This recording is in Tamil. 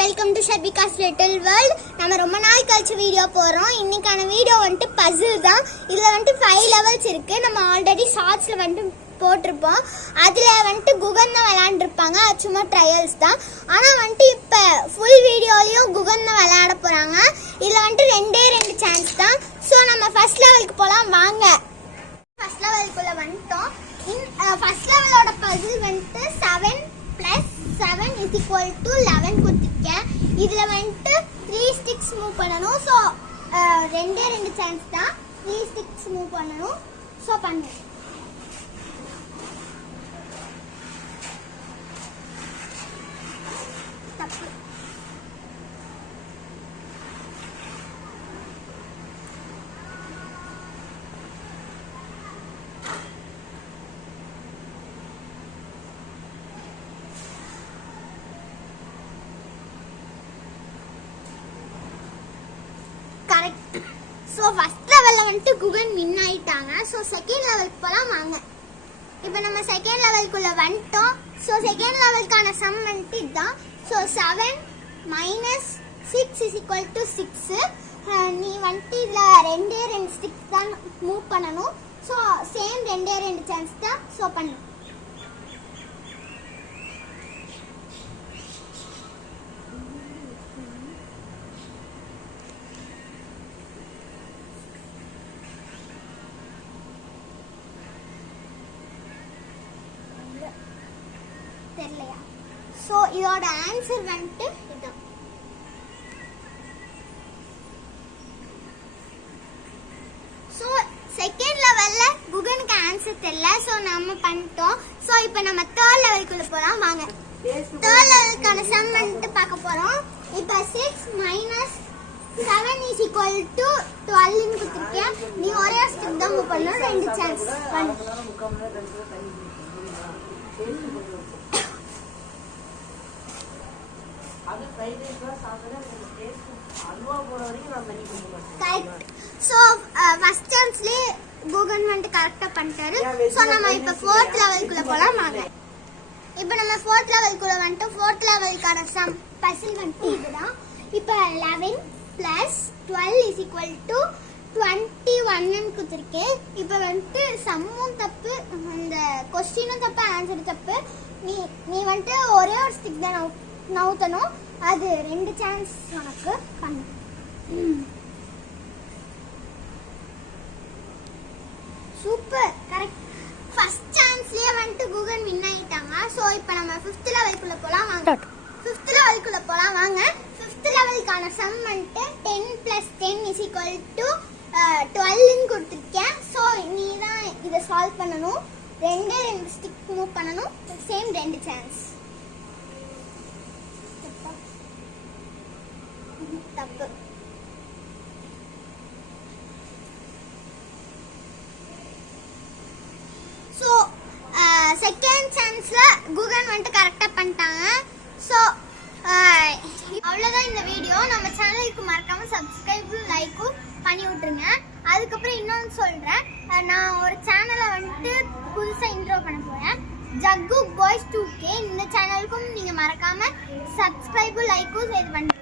Welcome to Sharbika's little world. நம்ம ரொம்ப நாள் கழிச்சு வீடியோ போடுறோம். இன்னைக்கான வீடியோ வந்துட்டு பசில் தான். இதில் வந்துட்டு 5 லெவல்ஸ் இருக்குது. நம்ம ஆல்ரெடி ஷார்ட்ஸில் வந்துட்டு போட்டிருப்போம். அதில் வந்துட்டு குகன் தான் விளையாண்டுருப்பாங்க. அது சும்மா ட்ரையல்ஸ் தான். ஆனால் வந்துட்டு இப்போ ஃபுல் வீடியோலையும் குகன் தான் விளையாட போகிறாங்க. இதில் வந்துட்டு 2 சான்ஸ் தான். ஸோ நம்ம ஃபர்ஸ்ட் லெவலுக்கு போகலாம் வாங்க. ஃபர்ஸ்ட் லெவலுக்குள்ளே வந்துட்டோம். ஃபர்ஸ்ட் லெவலோட பசில் வந்துட்டு 7 + 7 = 11 கொடுத்துருக்கேன். இதில் வந்துட்டு 3 ஸ்டிக்ஸ் மூவ் பண்ணணும். ஸோ 2 சான்ஸ் தான். 3 ஸ்டிக்ஸ் மூவ் பண்ணணும். ஸோ பண்ணுங்க. தப்பு. கரெக்ட். ஸோ ஃபர்ஸ்ட் லெவலில் வந்துட்டு குகன் வின் ஆயிட்டாங்க. ஸோ செகண்ட் லெவலுக்கு போகலாம் வாங்க. இப்போ நம்ம செகண்ட் லெவலுக்குள்ளே வந்துட்டோம். ஸோ செகண்ட் லெவலுக்கான சம் வந்துட்டு இதுதான். ஸோ 7 - 6 = 6. நீ வந்துட்டு இதில் 2 ஸ்டிக்ஸ் தான் மூவ் பண்ணணும். ஸோ சேம் 2 சான்ஸ் தான். ஸோ பண்ணு. தெரியலையா? ஸோ இதோட ஆன்சர் வந்துட்டு இதுதான். ஸோ செகண்ட் லெவலில் குகனுக்கு ஆன்சர் தெரியல. ஸோ நம்ம பண்ணிட்டோம். ஸோ இப்போ நம்ம தேர்ட் லெவலுக்குள்ள போகலாம் வாங்க. தேர்ட் லெவலுக்கான சம் வந்துட்டு பார்க்க போகிறோம். இப்போ 6 - 7 = 12 கொடுத்துருக்கேன். நீ ஒரே ஸ்டிக் தான் மூவ் பண்ணணும். 2 சான்ஸ் பண்ணு. ஸோ ஃபர்ஸ்ட் சான்ஸ்லேயே குகன் வந்துட்டு கரெக்டாக பண்ணிட்டாரு. ஸோ நம்ம இப்போ ஃபோர்த் லெவலுக்குள்ளே போகலாம் வாங்க. இப்போ நம்ம ஃபோர்த் லெவலுக்குள்ளே வந்துட்டு ஃபோர்த் லெவலுக்கான சம் பசில் வந்துட்டு இதுதான். இப்போ 11 + 12 = 21 கொடுத்துருக்கேன். இப்போ வந்துட்டு சம்மும் தப்பு, இந்த கொஸ்டினும் தப்பு, ஆன்சரும் தப்பு. நீ வந்துட்டு ஒரே ஒரு ஸ்டிக் தான் நவுத்தணும். அது 2 சான்ஸ் உனக்கு பண்ணு. Super, correct. ஃபர்ஸ்ட் சான்ஸ்லயே வந்துட்டு குகன் வின் ஆயிட்டாங்க. ஸோ இப்போ நம்ம 5th லெவலுக்குள்ள போகலாம் வாங்க. 5th லெவலுக்குள்ள போகலாம் வாங்க. 5th லெவலுக்கான சம் வந்துட்டு 10 + 10 = 12 கொடுத்துருக்கேன். ஸோ நீ தான் இதை சால்வ் பண்ணணும். 2 ஸ்டிக் மூவ் பண்ணணும். Same 2 chance. தப்பு. ஸோ செகண்ட் சான்ஸ்ல குகன் வந்துட்டு கரெக்டாக பண்ணிட்டாங்க. ஸோ அவ்வளோதான் இந்த வீடியோ. நம்ம சேனலுக்கு மறக்காம சப்ஸ்கிரைபும் லைக்கும் பண்ணி விட்டுருங்க. அதுக்கப்புறம் இன்னொன்று சொல்கிறேன். நான் ஒரு சேனலை வந்துட்டு புதுசாக இன்ட்ரோ பண்ண போகிறேன். Jaggu boys 2K. இந்த சேனலுக்கும் நீங்கள் மறக்காம சப்ஸ்கிரைபும் லைக்கும் இது பண்ணி